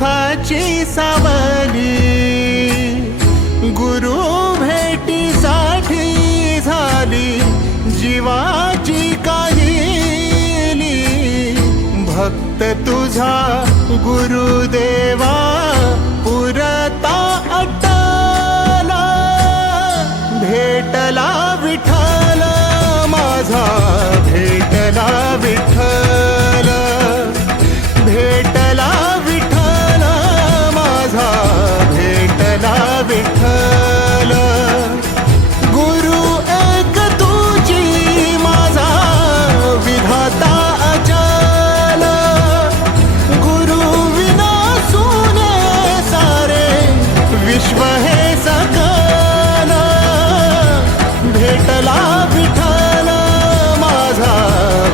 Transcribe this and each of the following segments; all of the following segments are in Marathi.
सुखाची सावली. गुरु भेटीसाठी झाली जीवाची काहीली. भक्त तुझा गुरुदेव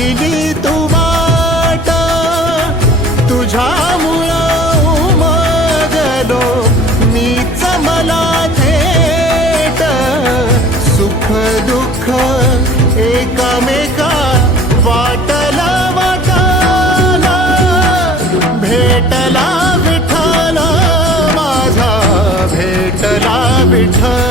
दिली तू वाट तुझ्यामुळं उमगलो मीच मला थेट सुख दुःख एकामेका वाटला वाटाला भेटला विठ्ठल माझा भेटला विठ्ठल